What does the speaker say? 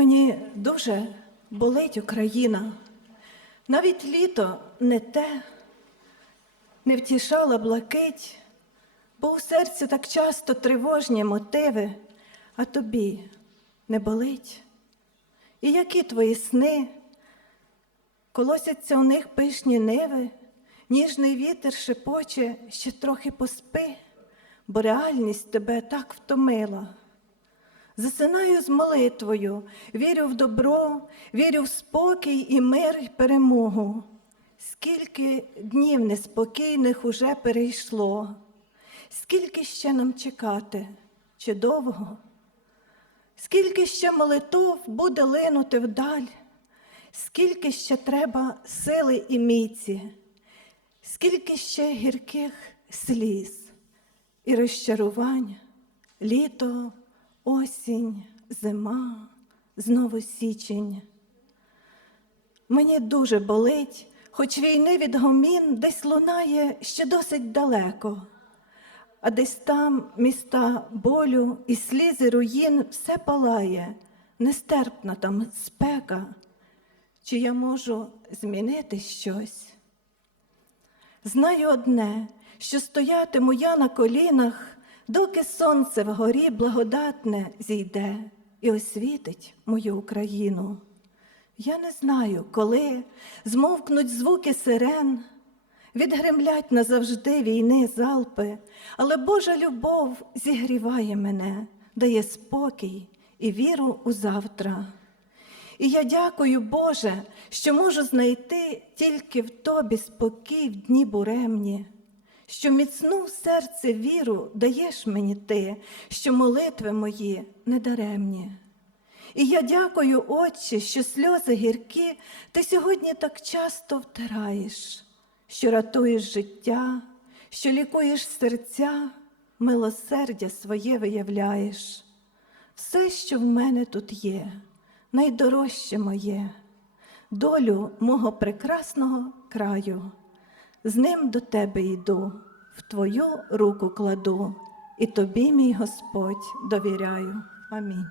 Мені дуже болить Україна. Навіть літо не те, не втішала блакить, бо у серці так часто тривожні мотиви, а тобі не болить. І які твої сни? Колосяться у них пишні ниви, ніжний вітер шепоче, ще трохи поспи, бо реальність тебе так втомила. Засинаю з молитвою, вірю в добро, вірю в спокій і мир і перемогу. Скільки днів неспокійних уже перейшло, скільки ще нам чекати, чи довго? Скільки ще молитов буде линути вдаль, скільки ще треба сили і міці, скільки ще гірких сліз і розчарувань, літо, осінь, зима, знову січень. Мені дуже болить, хоч війни від гомін десь лунає ще досить далеко, а десь там міста болю і слізи руїн все палає, нестерпна там спека. Чи я можу змінити щось? Знаю одне, що стоятиму я на колінах, доки сонце вгорі благодатне зійде і освітить мою Україну. Я не знаю, коли змовкнуть звуки сирен, відгремлять назавжди війни залпи, але Божа любов зігріває мене, дає спокій і віру у завтра. І я дякую, Боже, що можу знайти тільки в Тобі спокій в дні буремні, що міцну серце віру даєш мені ти, що молитви мої недаремні. І я дякую, Отче, що сльози гіркі ти сьогодні так часто втираєш, що рятуєш життя, що лікуєш серця, милосердя своє виявляєш. Все, що в мене тут є, найдорожче моє, долю мого прекрасного краю. З ним до тебе йду, в твою руку кладу, і тобі, мій Господь, довіряю. Амінь.